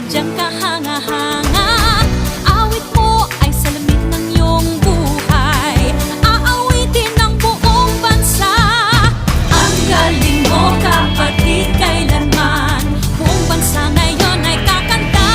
sadyang kahanga-hanga. Awit mo ay salamin ng iyong buhay, aawitin ng buong bansa. Ang galing mo kapatid, kailanman buong bansa ngayon ay kakanta.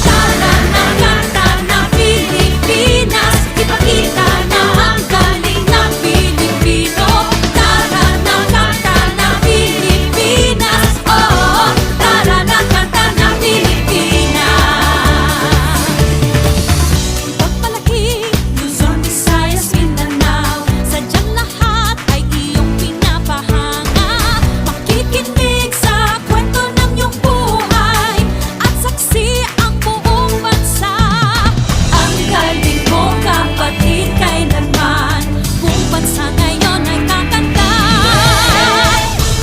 Tara na kanta na Pilipinas, ipakita na ang galing ng Pilipino. Tara na kanta na Pilipinas, oh, tara na kanta na Pilipinas. Pagpalaki, Luzon, Visayas, Mindanao, sadyang lahat ay iyong pinapahanga. Makikinig sa kwento ng iyong buhay at saksi ang buong bansa. Ang galing mo kapatid, kailanman buong bansa ngayon ay kakanta.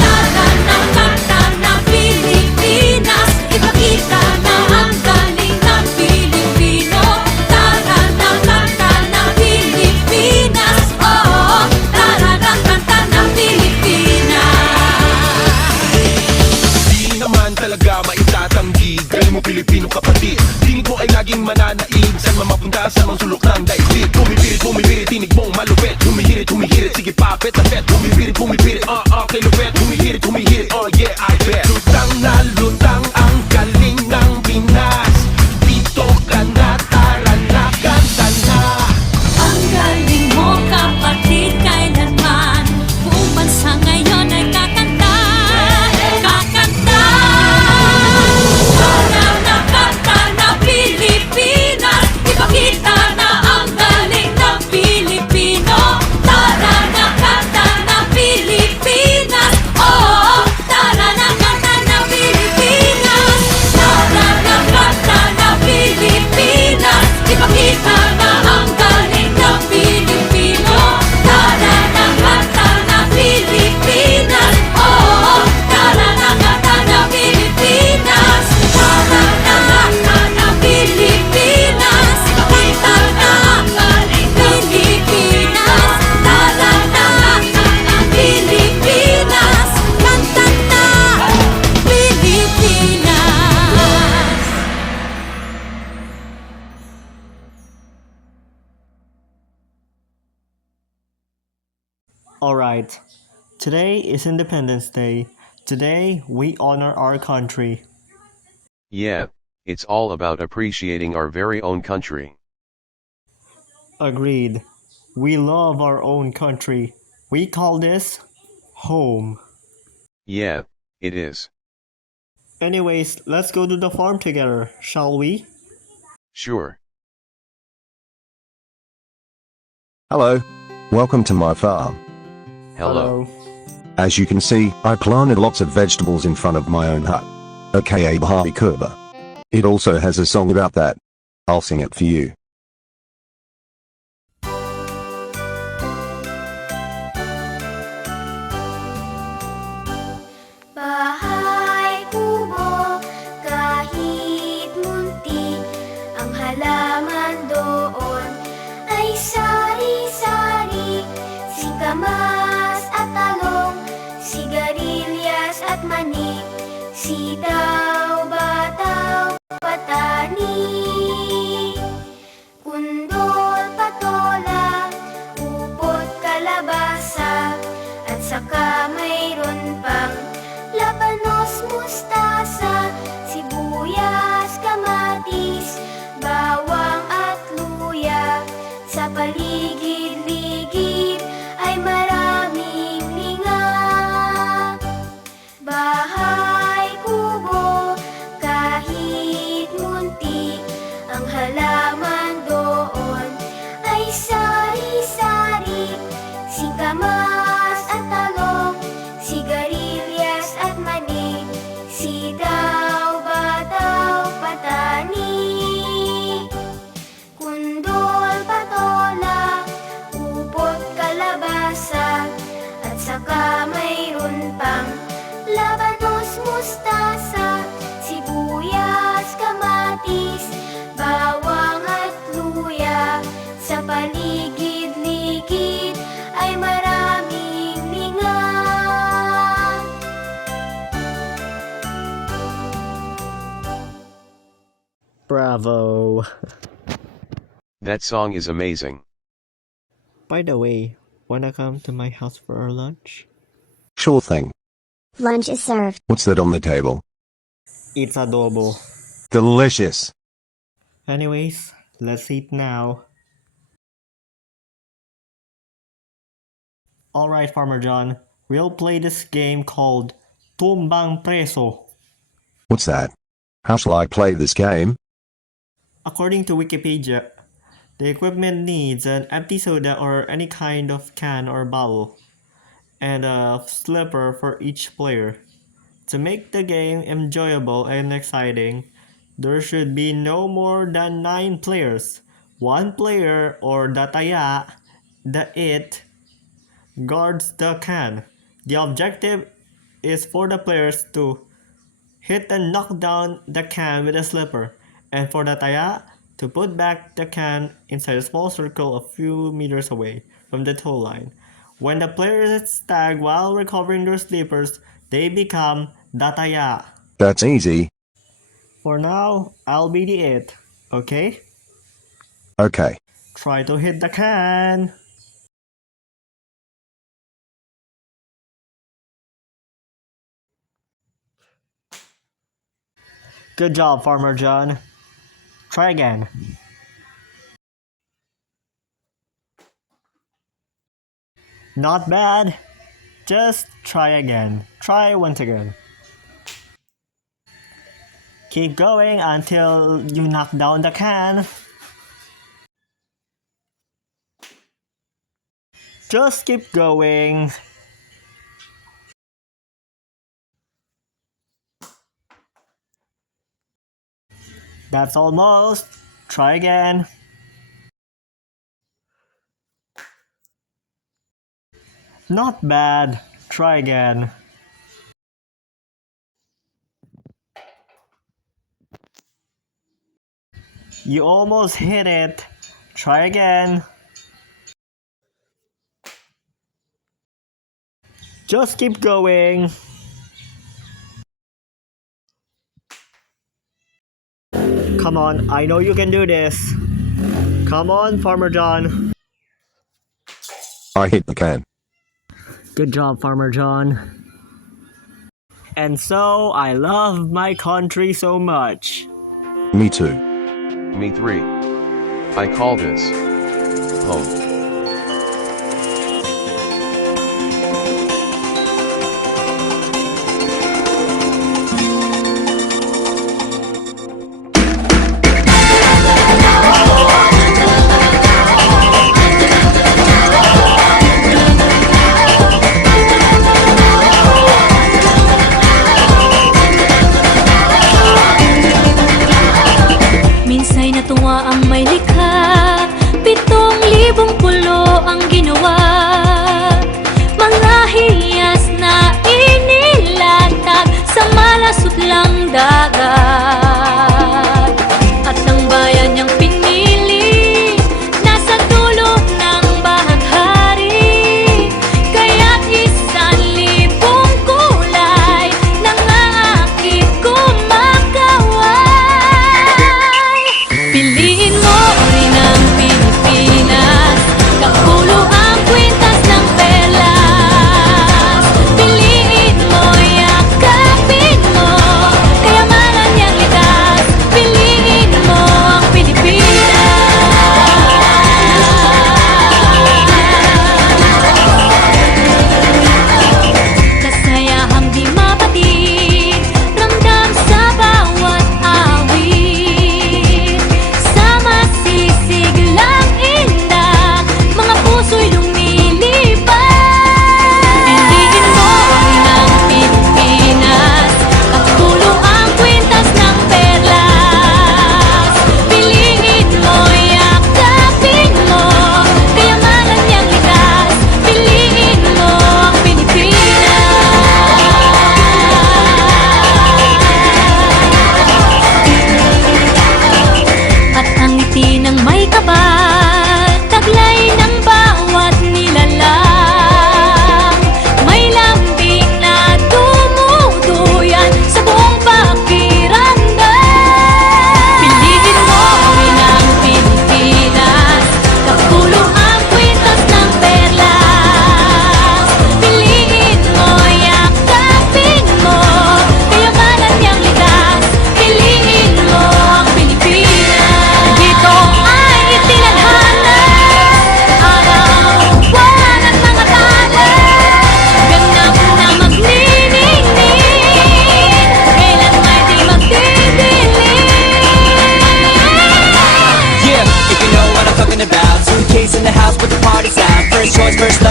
Tara na kanta na Pilipinas, ipakita na ang galing ng Pilipino. Tara na kanta na Pilipinas, oh, tara na kanta na Pilipinas. Di naman talaga maitatanggi, galing mo Pilipino kapatid. Tinig mo ay laging mananaig, saan man mapunta, saan mang sulok ng daigdig. Bumibirit, tinig mong malupit. Humihirit, sige papet na pet. Bumibirit, kay lupet. Humihirit, oh yeah, I bet. Lutang na lutang ang galing ng Pinas. Dito ka na, tara na, kanta na. Ang galing mo kapatid, kailanman buong bansa ngayon ay kakanta. Kakanta. Tara na kanta na Pilipinas, ipakita na ang galing ng Pilipino. Tara na kanta na Pilipinas, oh, tara na kanta na Pilipinas. Tara na kanta na Pilipinas, ipakita na ang galing ng Pilipino. Tara na kanta na Pilipinas, oh, tara na kanta na Pilipinas. Tara na kanta na Pilipinas, ipakita na ang galing ng Pilipinas. Tara na kanta na Pilipinas, kanta na Pilipinas. Alright, today is Independence Day. Today we honor our country. Yeah, it's all about appreciating our very own country. Agreed. We love our own country. We call this home. Yeah, it is. Anyways, let's go to the farm together, shall we? Sure. Hello. Welcome to my farm. Hello. As you can see, I planted lots of vegetables in front of my own hut, aka Baha'i Kurba. It also has a song about that. I'll sing it for you. Bahay kubo, kahit munti, ang halaman doon ay sari-sari. Singkamas at talong, sigarilyas at mani, sitaw, bataw, patani. Kundol, patola, upot, kalabasa, at saka mayroon pang labanos, mustasa, sibuyas, kamatis, bawang at luya. Sa paligid-ligid ay maraming linga. Bahay kubo, kahit munti, ang halaman doon ay sari-sari. Singkamas at talong, sigarilyas at mani, sitaw, bataw, patani. Kundol, patola, upot, kalabasa, at saka mayroon pang labanos, mustasa, sibuyas, kamatis, bawang at luya. Sa paligid-ligid ay marami That song is amazing. By the way, wanna come to my house for our lunch? Sure thing. Lunch is served. What's that on the table? It's adobo. Delicious. Anyways, let's eat now. Alright, Farmer John, we'll play this game called Tumbang Preso. What's that? How shall I play this game? According to Wikipedia, the equipment needs an empty soda or any kind of can or bottle, and a slipper for each player. To make the game enjoyable and exciting, there should be no more than 9 players. 1 player or the taya, the it, guards the can. The objective is for the players to hit and knock down the can with a slipper, and for the taya to put back the can inside a small circle a few meters away from the tow line. When the players tag while recovering their slippers, they become the taya. That's easy. For now, I'll be the it, okay? Okay. Try to hit the can. Good job, Farmer John. Try again. Not bad. Just try again. Try once again. Keep going until you knock down the can. Just keep going. That's almost. Try again. Not bad. Try again. You almost hit it. Try again. Just keep going. Come on, I know you can do this. Come on, Farmer John. I hit the can. Good job, Farmer John. And so, I love my country so much. Me too. Me 3. I call this home. Minsa'y natuwa ang may likha, 7,000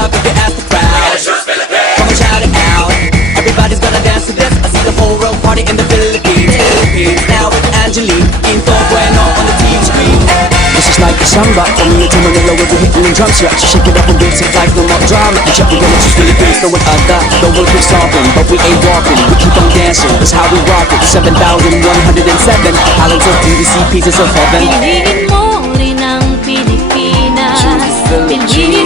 up if you ask the crowd. Come on, shout it out. Everybody's gonna dance to this. I see the whole world party in the Philippines. Now with Angelique, Quinto Bueno on the TV screen. This is like a samba, coming into Manila with the hitting and drum set. So shake it up and beats it like no more drama. And check the gonna choose Philippines, no one other. The world keeps stopping, but we ain't walking. We keep on dancing, that's how we rock it. 7,107 islands of beauty, pieces of heaven. Piliin mo rin ang Pilipinas. Piliin